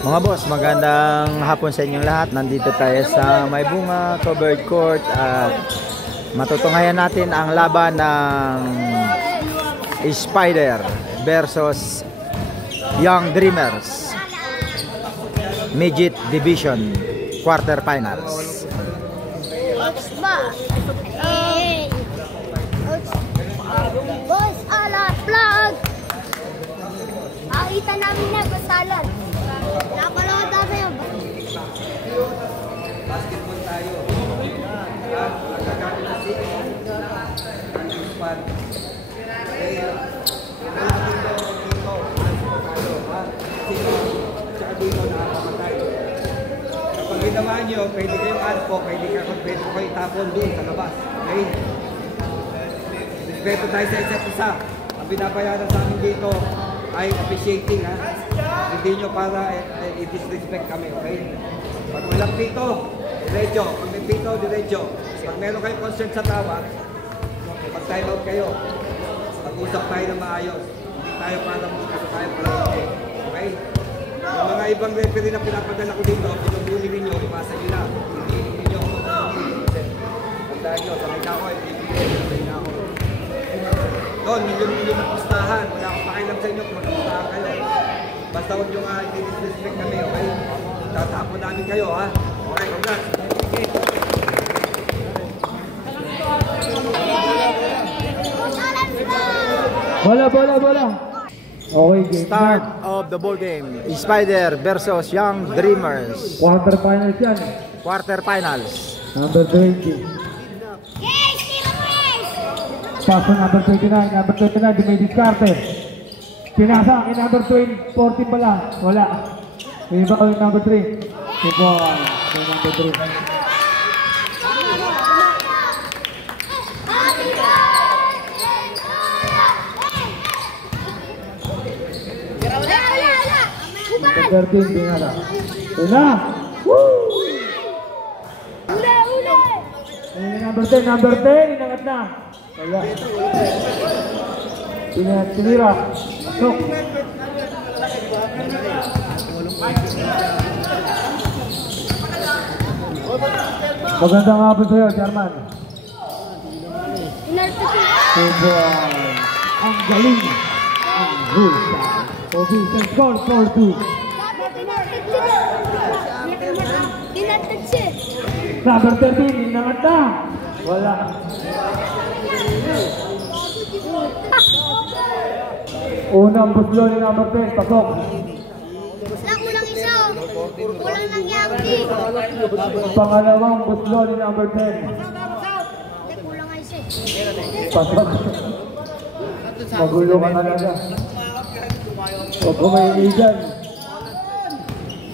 Mga boss, magandang hapon sa inyong lahat. Nandito tayo sa May Bunga Covered Court at matutunghayan natin ang laban ng Spider versus Young Dreamers Midget Division Quarterfinals. Boss, ala vlog. Nakita namin na basalan. Napanood namin yung basketball tayo. Nagkakaroon na si Span. Tsaka dito nakakamatay. Kapag ginawa nyo, pwede kayong alpo, pwede ko itapon doon sa labas. Okay? Respeto tayo sa isa't isa. Ang binabayaran sa amin dito ay appreciating, ha? Hindi nyo para i-disrespect kami, okay? Pag walang pito, diretso. Pag may pito, diretso. Pag meron kayong concern sa tawag, mag-time out kayo. Mag-usap tayo na maayos. Hindi tayo parang okay? Yung mga ibang referee na pinapadala ko dito, pinubuli ninyo, ipasa nyo na. Hindi nyo ako mag-uwi. Tandaan nyo, sakay na ako, sakay na ako. Doon, milyon-milyon na pustahan. Wala akong pakialam sa inyo kung mag-pustahan kayo. Basta huwag nyo nga i-disrespect kami, okay? Tatapon namin kayo, ha? Okay, congrats. Bola. Okay, game. Start of the ball game. Spider versus Young Dreamers. Quarterfinals yan. Quarterfinals. Number 20. Paso number 29. Number 29, Dimitri Carter. Pinasa kay number 20, 40 pala. Wala. Iba ko yung number 3. Iba yung number 3. Number 13, pinasa. Una! Woo! Number 10, inangat na. Wala. Tinira. Pasok. Magandang hapon sa'yo, Chairman. Ang galing. Ang rusa. Official score 4-2. Number 13, inangat na. Wala. Unang buslo ni number 10, pasok. Kulang isa, kulang ng yaki. Pangalawang buslo ni number 10. Kulang nga isa. Pasok. Magulo ka talaga. Huwag kumain dyan.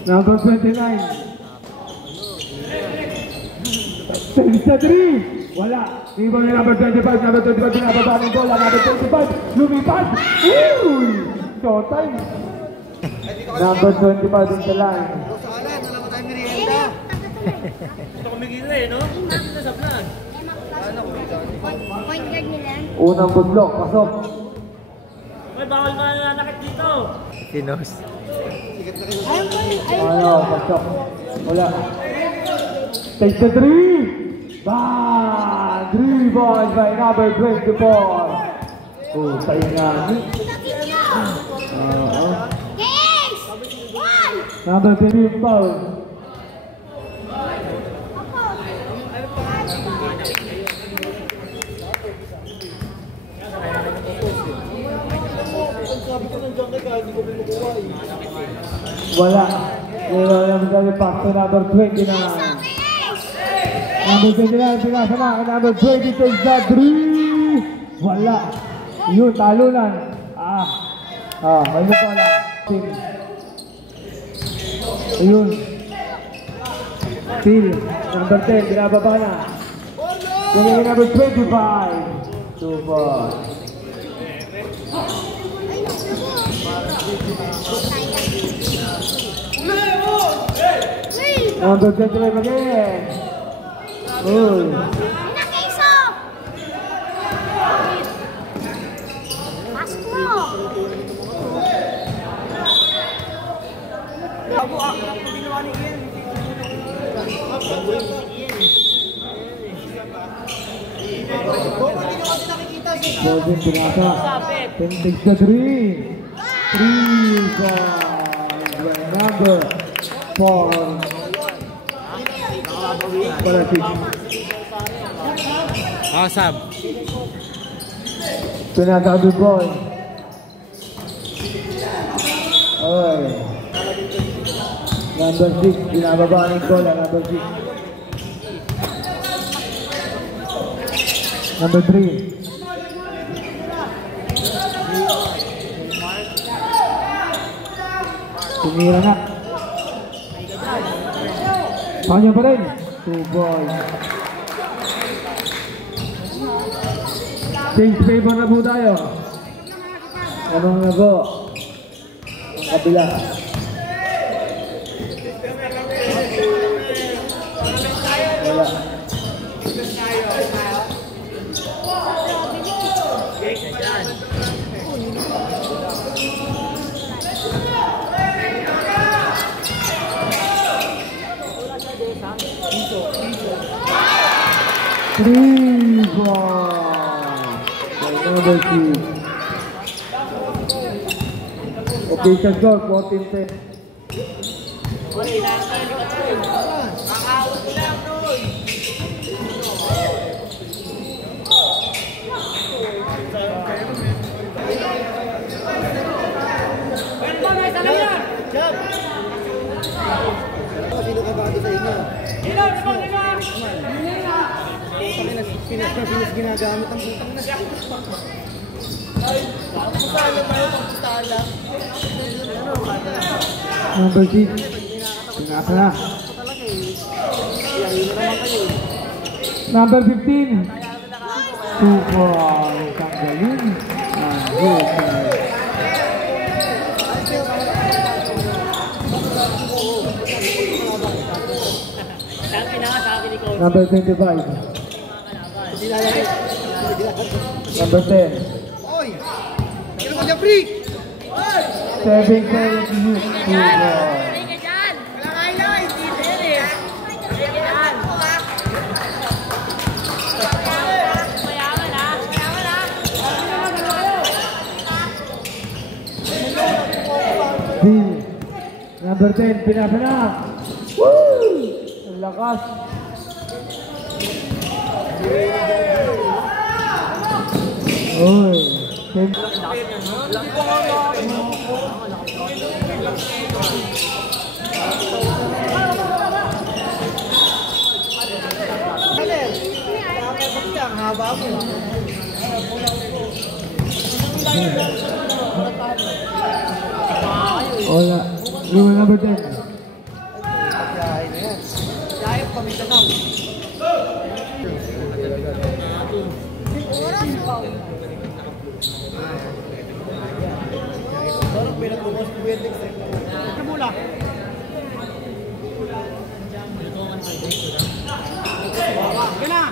Number 29. Sa 3. Wala. Iba yung number 25. Number 25 pinababa ng bola. Number 25. Lumipad. Uy! Showtime. Number 25 din sa line. Ito kumigil eh, no? Nasa vlog. Point guard nila. Unang buslok. Pasok. May bawal ka na nakit dito. Kinos. Ayaw. Pasok. Wala. Take the 3. Bang! 3 balls by number 24. Oh, tayo nga. Games! One! Number 3 foul. Wala. Wala yung pass to number 29. Number 29, pinasa na. Number 20 takes the 3. Wala. Yun, talunan. May wala. Ayun. Phil, number 10, binababa na. Kaya number 25. 2 balls. Number 25 again. Uy. Nakiso! Pasok mo! Golden Pinasa. Takes the three. Three for number 4. Palapit. Sab. Pinasa good boy. Oy. Number 6. Binababa ni Gola. Number 6. Number 3. Tumira na. Kanya pa rin. 2 boys. Change favor na po tayo. Anong nago? Kabila. Wala. Three balls. Number 2. Official score 14-10. Sino ka ba sa inyo? Pinas ginagamit ang putang na. Number 6. Pinasa na. Number 15. 2 balls. Ang galing. Number 25. Number 10. Oy! Kino ka dyan, free? 7 seconds to use. 2 balls. Number 10, pinapanak. Woo! Ang lakas. Oy. Ang haba mo. Wala. Rule number 10. Dahil pamilya Parang pinagpupos ko yung dix eh. Kamula. Gana!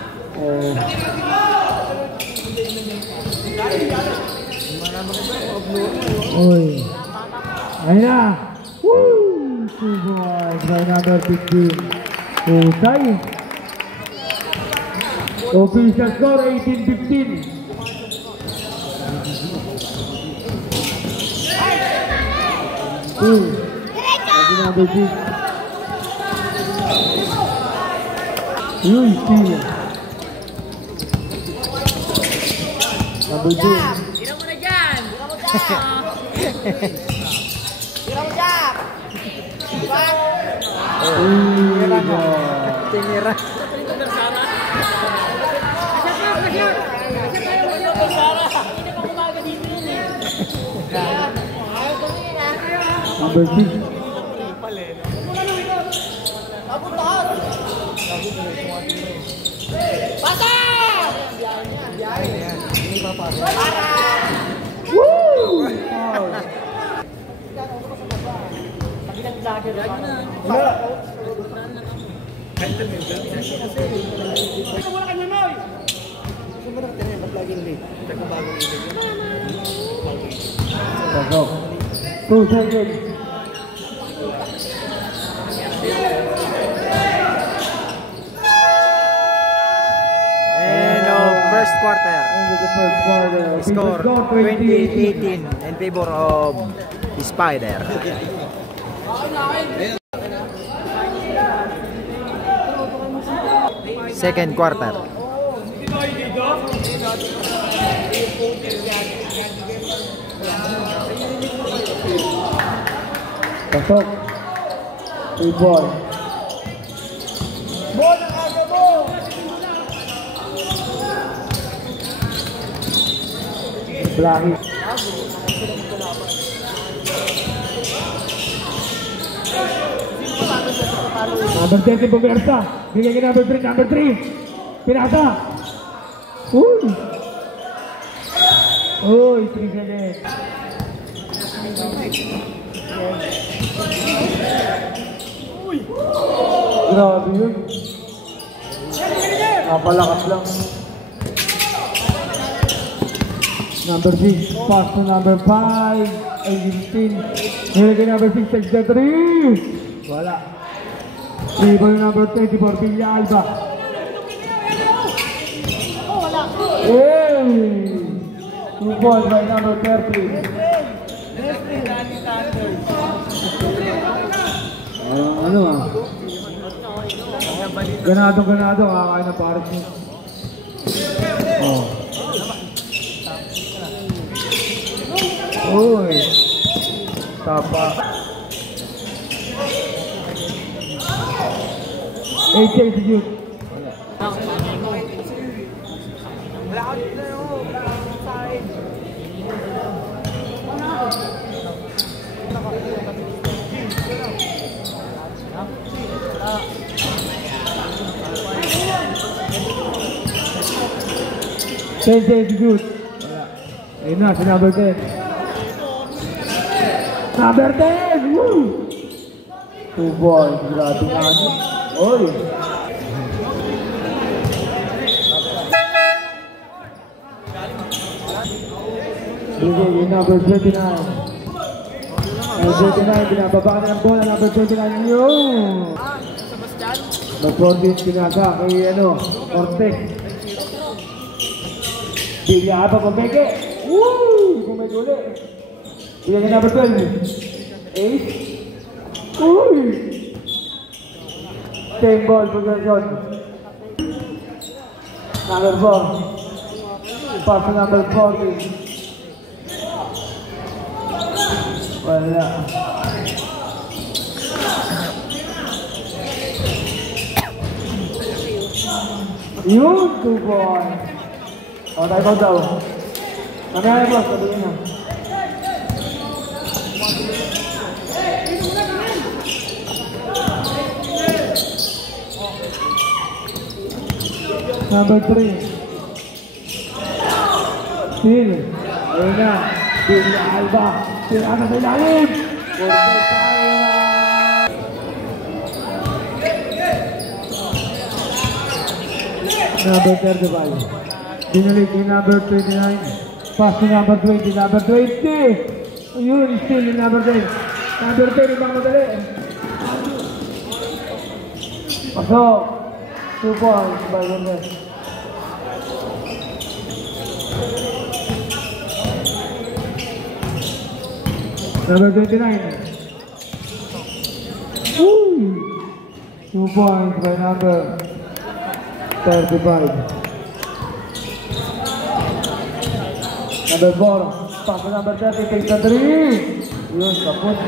Oy. Ayun na. Woo! 2 boys by number 15. Husay. Official score 18-15. Number 6. Yun, steal. Number 2. Tira mo na dyan! Tira mo dyan! Tinira. Number 6. Woo! Wala ka na, Noy! Pasok. 2 seconds. End of first quarter. Into the first quarter. Score 2018 in favor of Spider. Second quarter. Pasok. 3 ball. Blahi. Number 10 Bumersa. Bigay kay number 3. Number 3. Pinasa. Uy. Uy, 3 seconds. Grabe yun. Napalakas lang. Number 6, pass to number 5, ay 15. Nilagay number 6, takes the 3. Wala. Dribble number 24, Villalba. Hey! 2 balls by number 30. Ano ah? Ganado, kakain ng pares niya. Oh. Uy. Tapa. 8 execute. Execute. Ayun na, si number 10. Number 10! Woo! 2 balls, grabe nga ano. Oy! Sige, yung number 29. Number 29, binababa na ng bola. Number 29, yun! Number 14, pinasa kay Ortez. Bigla pa pameke. Woo! Pumeke ulit. Bigla ka number 12. 8. Uy! 10 ball possession. Number 4. Pass to number 40. Wala. Yun! 2 ball. O, tayo daw. Mamaya na boss, sabihin na. Number 3. Still. Ayun na. Villalba. Pinasa sa ilalim. Porque tayo na. Number 35. Binalik yung number 29. Pass to number 20. Number 20. Ayun, still yung number 10. Number 10, ibang madali. Pasok. 2 points by Gomez. Number 29. Woo! 2 points by number 35. Number 4, pass to number 30, takes the 3. Yun, kaput.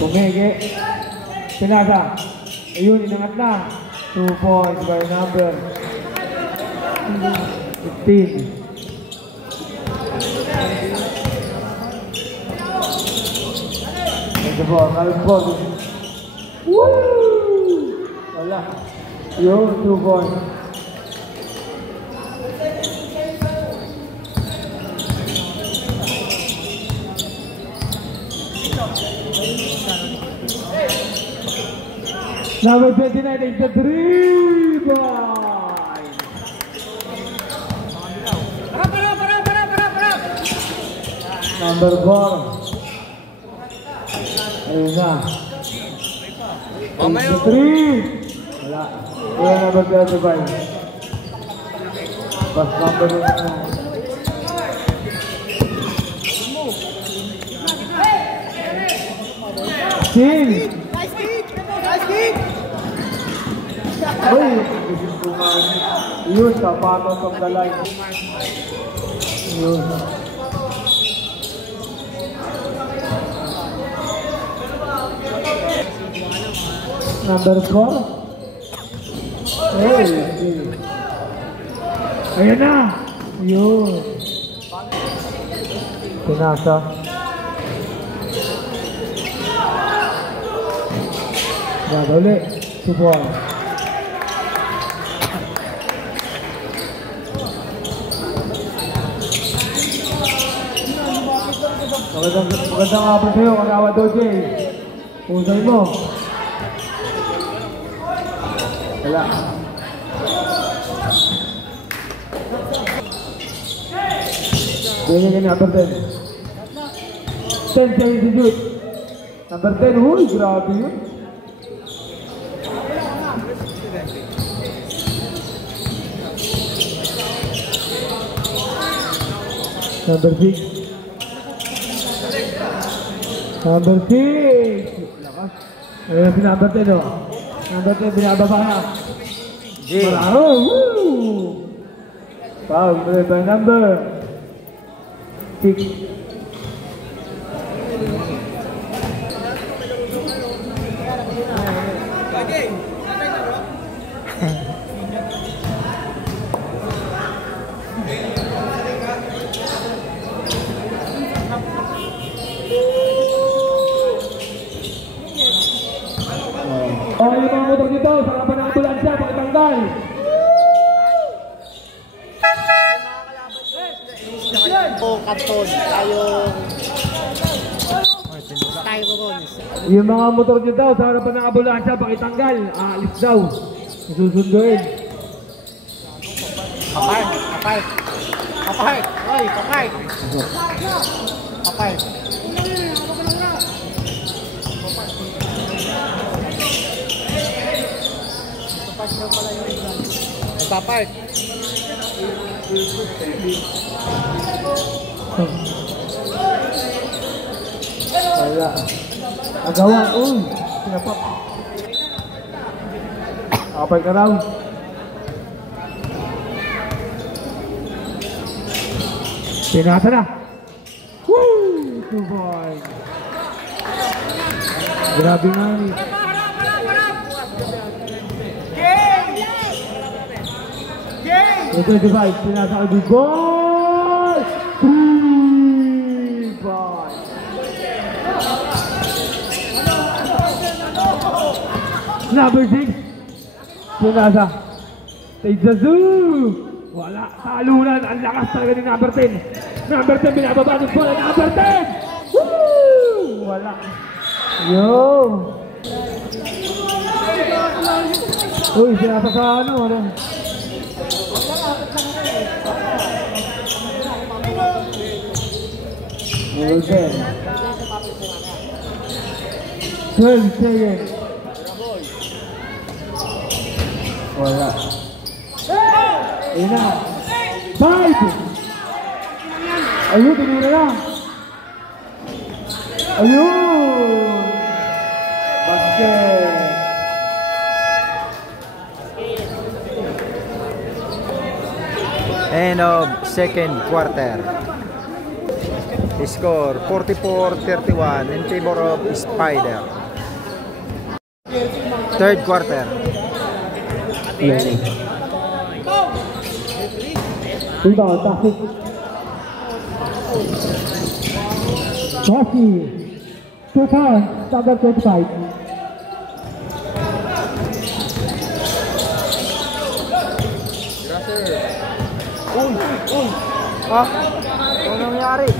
Pumege. Pinasa. Ayun, inangat na. 2 points by number 15. Ito po, kalpon. Woo! Wala. Yun, 2 points. Number 29 is the 3 points. Number 4. Ayun na. Number 3. Wala. Wala number 35. Bas number na. King. Uy, yun, sapatos of the line. Yun. Number 4. Hey. Ayan na. Yun. Pinasa. Yan, ulit. Subuhan. Magandang hapon sa'yo, Kagawa Doje. Pusay mo. Wala. Bigyan niya number 10. 10 sa institute. Number 10, huy, grabe yun. Number 6. Number 6. Lakas. Ayan si number 10 o. Number 10 binababa na. G. Bravo! Woo! Wow, by number 6. Okay, mga motor dito, sa kapan ng ambulansya, pakitanggal. Karton, tayong styrofoam. Yung mga motor nyo daw, sa harapan ng ambulansya, pakitanggal. Aalis daw. Susunduin. Apart. Oy, apart. Apart. Wala. Agawa. Uy, pinapak. Apay ka raw. Pinasa na. Woo! 2 points. Grabe nga ni. Ito 25, pinasa ka di goal! 3 points. Number 6, pinasa. Take Zoo! Wala, talunan, ang lakas talaga ni number 10. Number 10, binababa ng bola, number 10! Woo! Wala. Yo! Uy, pinasa sa ano? Okay. 12 seconds. Wala. Ayun na. 5. Ayun, tinira na. Ayun. Basket. End of second quarter. Score 44-31 in favor of Spider. Third quarter. Rebound, Tasik. Rocky. 2 points, number 25. Ha? Ano nangyari?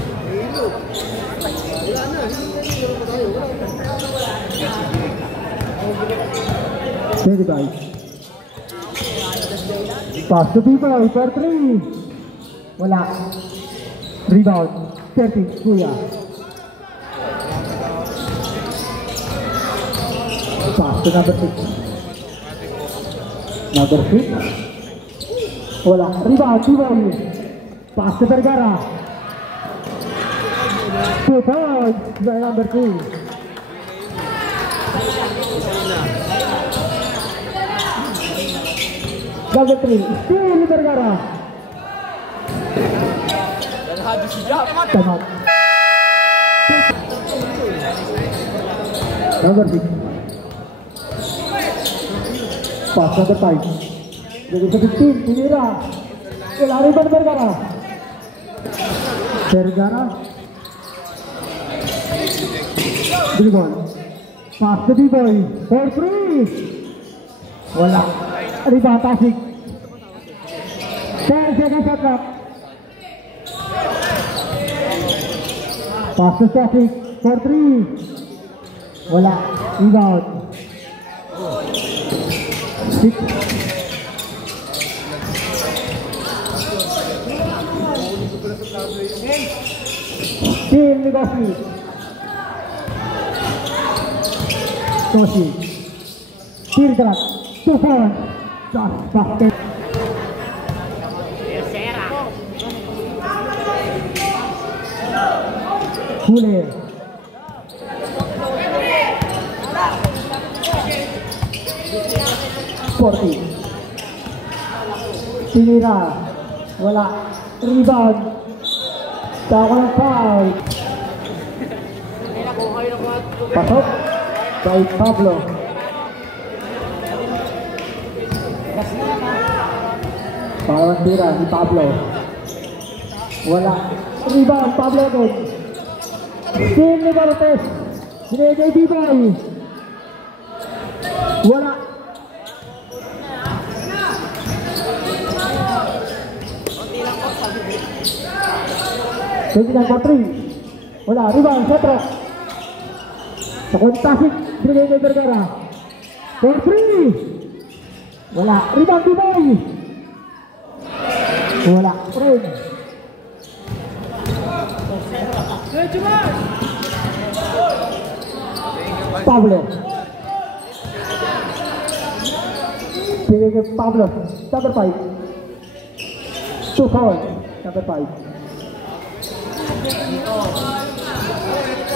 25. Pass to people for 3. Wala. Rebound. 30. Kuya. Pass to number 6. Number 6. Wala. Rebound. People. Pass to Vergara. 2 points by number 2. Number 3, still Vergara. Come on. Number 6. Pass number 5. Jadi 15, Tinira. Lari ban Vergara. Vergara. Dribble. Pass to D-boy. 4-3. Wala. Rebound Tasik. 10 seconds shot clock. Pass to Tasik. 4-3. Wala. Rebound. 6. Team Ligosi. Toshi. Tir gerak. 2 points. Just basket. Hule. Sporty. Tinira. Wala. Rebound. Tawang foul. Pasok. By Pablo. Bawang tira ni Pablo. Wala. Rebound Pablo doon. Steal ni Bartes. Sinigay B-boy. Wala. Pagkinan 4-3. Wala. Rebound. Setro. Takontasik. Sinigay ni Vergara. 4-3. Wala. Rebound B-boy. Wala. Red. Pablo. Pilih Pablo. Number 5. 2 foul. Number 5.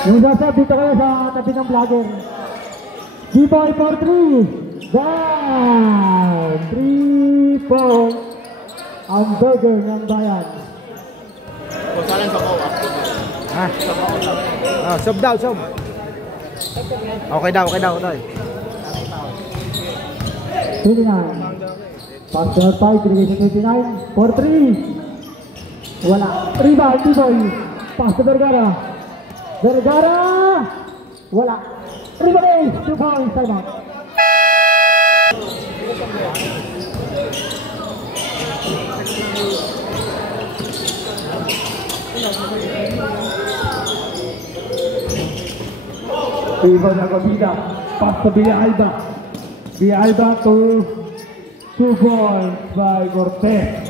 Yung sasab dito kayo sa tabi ng vlogger. D-boy for 3. Down. 3 points. Ang burger ng bayan. Ha? Ah, sob daw, sob. Okay daw, okay daw, tayo. 29. Pass to 5, delegation 29. 4-3. Wala. Rebound, D-boy. Pass to Vergara. Vergara. Wala. Rebound. 2 points, time out. Iba na Gabida. Pass to Villalba. Villalba to 2 points by Cortez.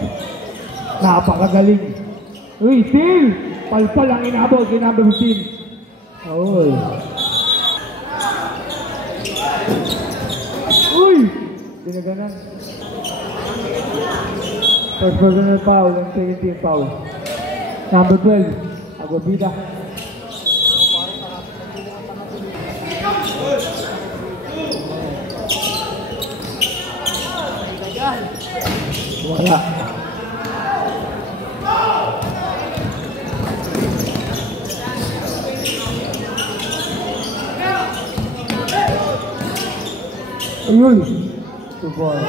Napakagaling. Uy, steal! Palpal ang inabot kay number 15. Uy. Uy! Dinaganan. First personal foul and second team foul. Number 12, Agobida. Wala. Ayun. 2 points.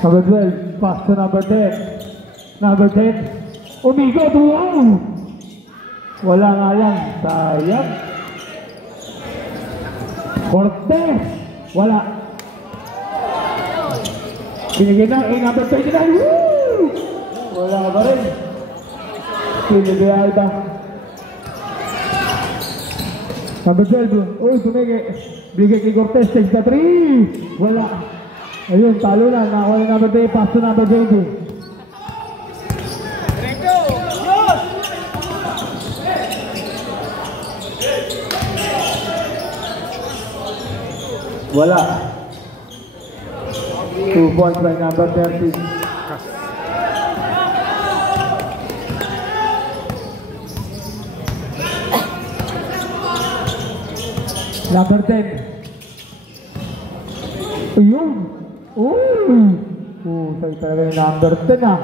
Number 12, pass to number 10. Number 10, Umigo, wow! Wala nga yan. Sayang. Cortez. Wala. Binigyan na. Number 29. Woo! Wala ka ba rin. Pinibiyay ba? Number 12. Uy, tumigi. Bigay kay Cortez. Takes the 3. Wala. Ayun, talo na. Nakakuha na number 3. Pass to number 20. Wala. 2 points by number 30. Number 10. Ayun. Uy. Say talaga yung number 10 ah.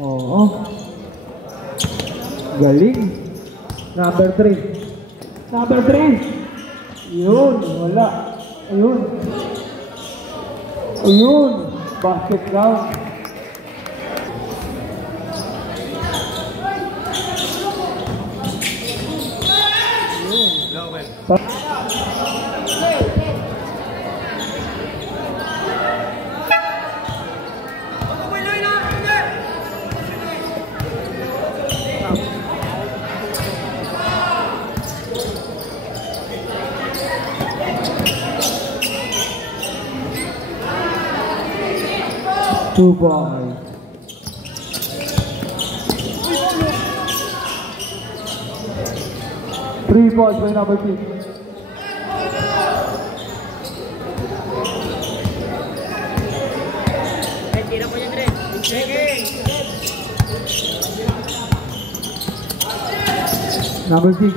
Oo. Galing. Number 3. Number 3. Yun. Wala. Ayun. Ayun. Basket count. Two boys. Three boys by number 6. Number 6.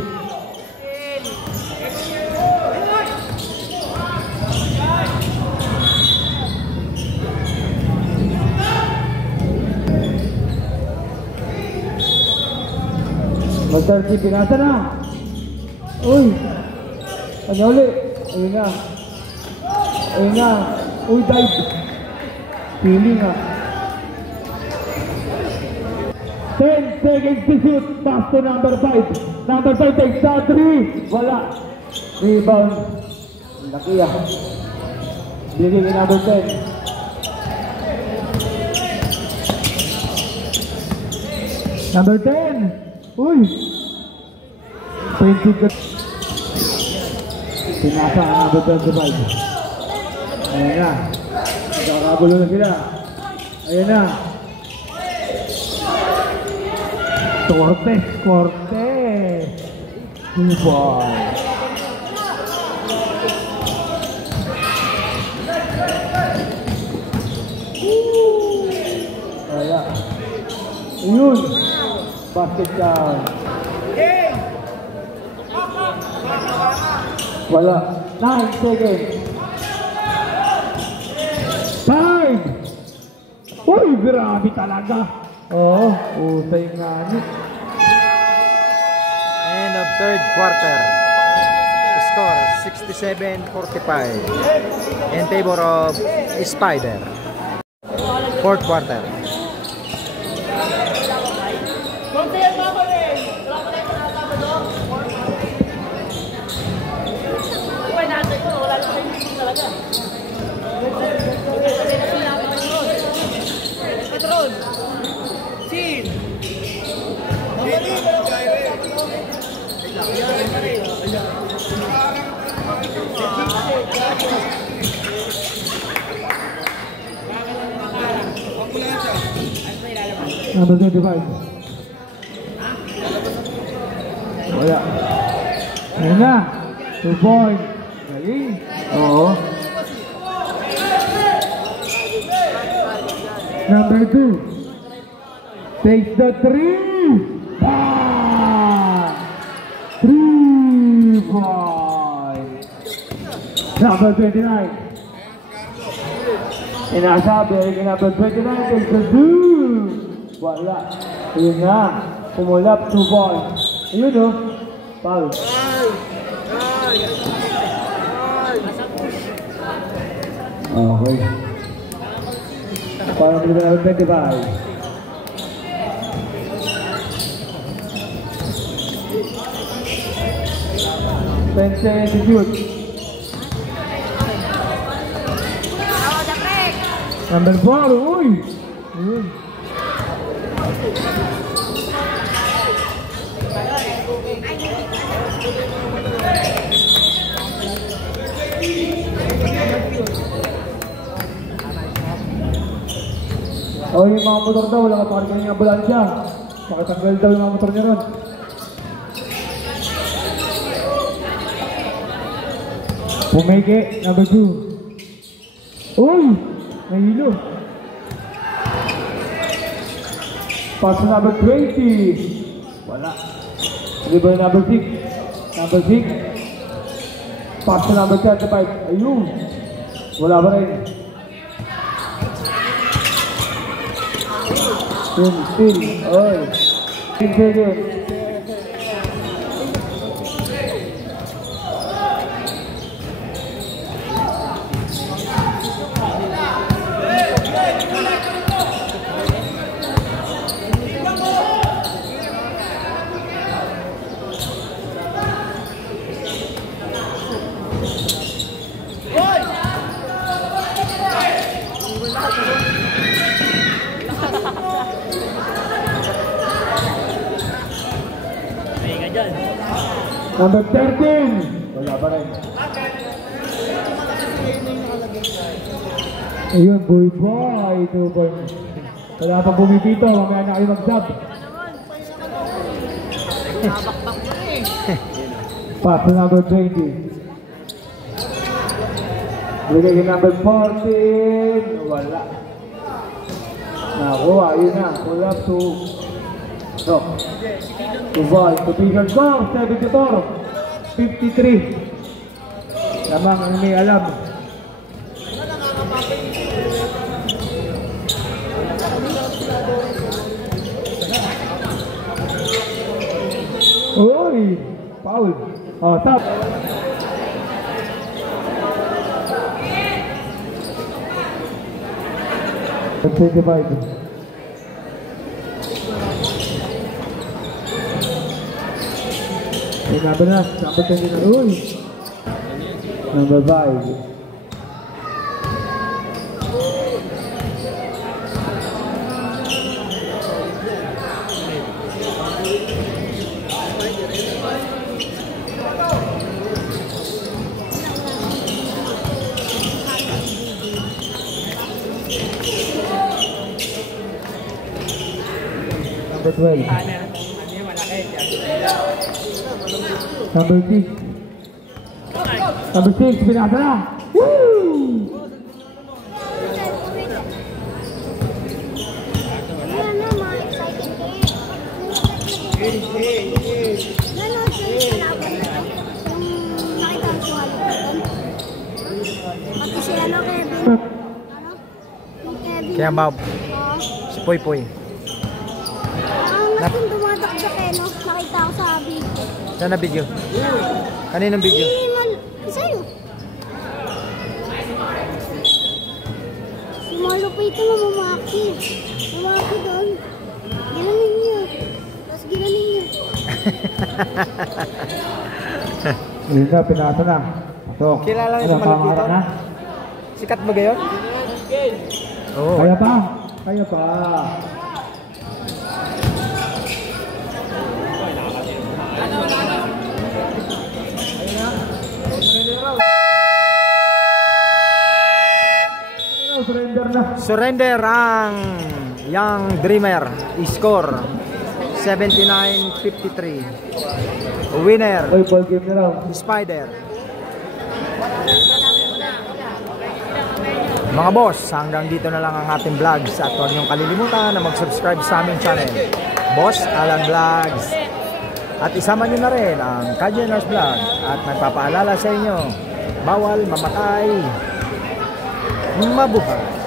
Mag-30, pinasa na. Uy. Ano ulit? Ayun na. Ayun na. Uy, dive. Pili nga. 10 seconds to shoot. Pass to number 5. Number 5 takes the 3. Wala. Rebound. Laki ah. Bigay kay number 10. Number 10. Uy! 20 ka. Pinasa ang number 25. Ayan na. Nagkakagulo na sila. Ayan na. Cortez. Cortez. Boy. Ayan. Ayun. Basket down. Wala. 9 seconds. 5. Uy, grabe talaga. Oo, usay nga ni. End of third quarter. Score 67-45 in favor of Spider. Fourth quarter. Number 25. Wala. Ayan na. 2 points. Galing. Oo. Number 2. Takes the 3. Ah! 3 points. Number 29. Inasabi ay number 29 takes the 2. Wala. Ayun na. Pumulap 2 points. Ayun o. Foul. Okay. Parang hindi na 25. 10 seconds to shoot. Number 4, uy! Uy! Oh, yung mga motor daw, wala ka pa kanina yung ambulansya. Makatanggal daw yung mga motor niya ron. Pumeke, number 2. Uy! Nahilo. Pass to number 20. Wala. Dribble number 6. Number 6. Pass to number 35. Ayun. Wala ba rin? Still. Oy. 10 seconds. Number 13. Wala ba rin? Ayun, boy. 2 points. Wala pa bumipito. Mamaya na kayo mag-sub. Pass to number 20. Lagay yung number 14. Wala. Nakuha. Ayun na. Pull up to... No. To ball. To bigger score. 74. 53. Lamang ang may alam. Uy! Foul. Oh, top. Number 10 na. Uy! Number 5. Number 12. Number 6. Number 6, binasa na! Woo! Ayan na, mga exciting game. Nanood ko yung kalaban na to. Yung nakita ko sa halimutan. Pati si Kevin. Yung Kevin. Kaya ba, Oo. si Poy Poy. Ang natin dumadakdak no? Nakita ko sa video. Saan na video? Kaninong video? Sa'yo. Si Malupito mo mamaki. Mamaki doon. Ginanin niyo. Tapos ginanin niyo. Yun na, pinasa na. Pasok. Kilala niyo si Malupito? Na? Sikat ba gayon? Oo. Kaya pa. Kaya pa. Surrender na. Surrender ang Young Dreamer. Score 79-53. Winner Oy, ball game na lang. Spider. Mga boss, hanggang dito na lang ang ating vlogs at huwag niyong kalilimutan na mag-subscribe sa aming channel, Boss Alan Vlogs. At isama niyo na rin ang Kajeners Vlog at nagpapaalala sa inyo, bawal mamatay, mabuhay.